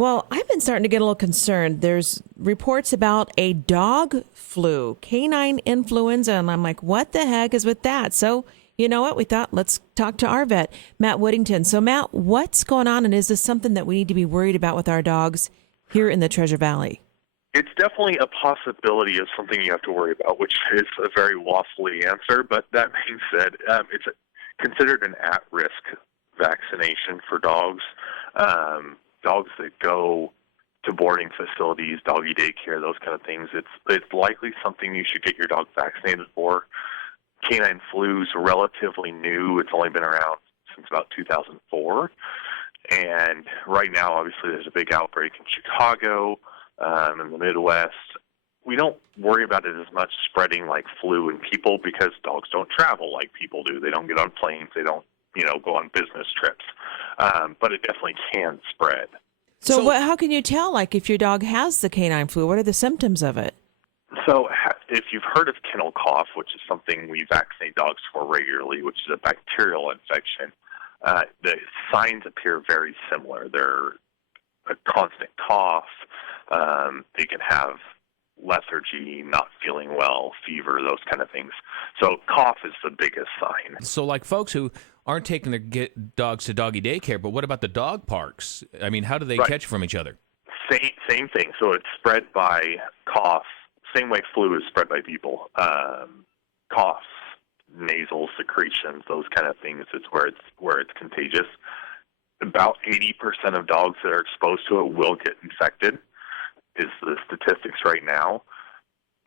Well, I've been starting to get a little concerned. There's reports about a dog flu, canine influenza, and I'm like, what the heck is with that? So, you know what? We thought, let's talk to our vet, Matt Woddington. So, Matt, what's going on, and is this something that we need to be worried about with our dogs here in the Treasure Valley? It's definitely a possibility of something you have to worry about, which is a very waffly answer. But that being said, it's considered an at-risk vaccination for dogs. Dogs that go to boarding facilities, doggy daycare, those kind of things, it's likely something you should get your dog vaccinated for. Canine flu is relatively new. It's only been around since about 2004. And right now, obviously, there's a big outbreak in Chicago, in the Midwest. We don't worry about it as much spreading like flu in people because dogs don't travel like people do. They don't get on planes. They don't, go on business trips. But it definitely can spread. So how can you tell, like, if your dog has the canine flu? What are the symptoms of it? So if you've heard of kennel cough, which is something we vaccinate dogs for regularly, which is a bacterial infection, the signs appear very similar. They're a constant cough. They can have lethargy, not feeling well, fever, those kind of things. So cough is the biggest sign. So like folks who aren't taking their dogs to doggy daycare, but what about the dog parks? I mean, how do they catch from each other? Same thing. So it's spread by cough, same way flu is spread by people. Coughs, nasal secretions, those kind of things is where it's contagious. About 80% of dogs that are exposed to it will get infected, is the statistics right now.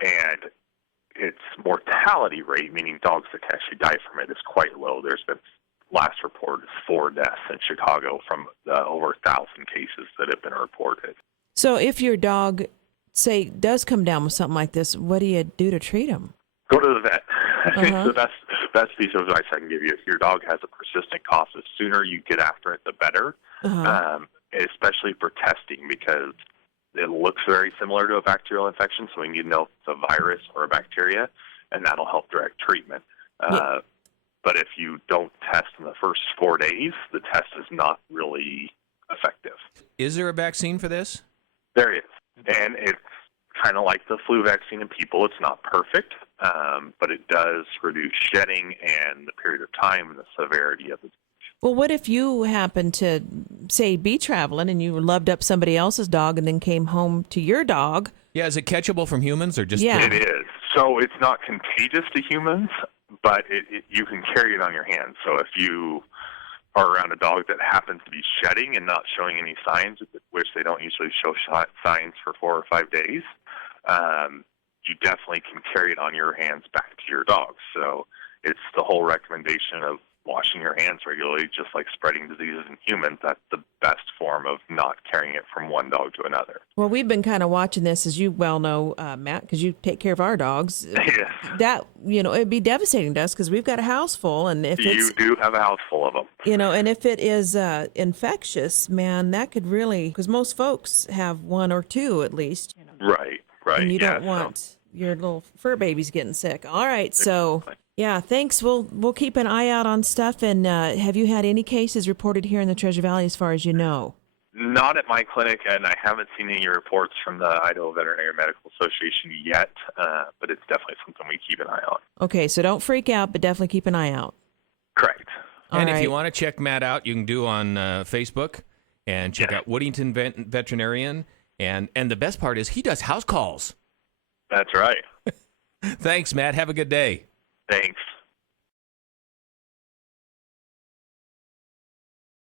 And its mortality rate, meaning dogs that can actually die from it, is quite low. There's been, last report is 4 deaths in Chicago from over 1,000 cases that have been reported. So if your dog, say, does come down with something like this, what do you do to treat him? Go to the vet. So that's the best piece of advice I can give you. If your dog has a persistent cough, the sooner you get after it, the better, especially for testing, because it looks very similar to a bacterial infection, so we need to know if it's a virus or a bacteria, and that'll help direct treatment. But if you don't test in the first 4 days, the test is not really effective. Is there a vaccine for this? There is, and it's kind of like the flu vaccine in people. It's not perfect, but it does reduce shedding and the period of time and the severity of it. Well, what if you happen to, say, be traveling and you loved up somebody else's dog and then came home to your dog? Yeah, is it catchable from humans or just... Yeah. It is. So it's not contagious to humans, but you can carry it on your hands. So if you are around a dog that happens to be shedding and not showing any signs, which they don't usually show signs for 4 or 5 days, you definitely can carry it on your hands back to your dog. So it's the whole recommendation of washing your hands regularly, just like spreading diseases in humans. That's the best form of not carrying it from one dog to another. Well, we've been kind of watching this, as you well know, Matt, because you take care of our dogs. Yes. That, it'd be devastating to us because we've got a house full. And if you do have a house full of them. And if it is infectious, man, that could really, because most folks have 1 or 2 at least. Right. And you don't want your little fur babies getting sick. All right, so... Yeah, thanks. We'll keep an eye out on stuff. And have you had any cases reported here in the Treasure Valley as far as you know? Not at my clinic, and I haven't seen any reports from the Idaho Veterinary Medical Association yet, but it's definitely something we keep an eye on. Okay, so don't freak out, but definitely keep an eye out. Correct. And if you want to check Matt out, you can do on Facebook and check out Woddington Veterinarian. And the best part is he does house calls. That's right. Thanks, Matt. Have a good day. Thanks.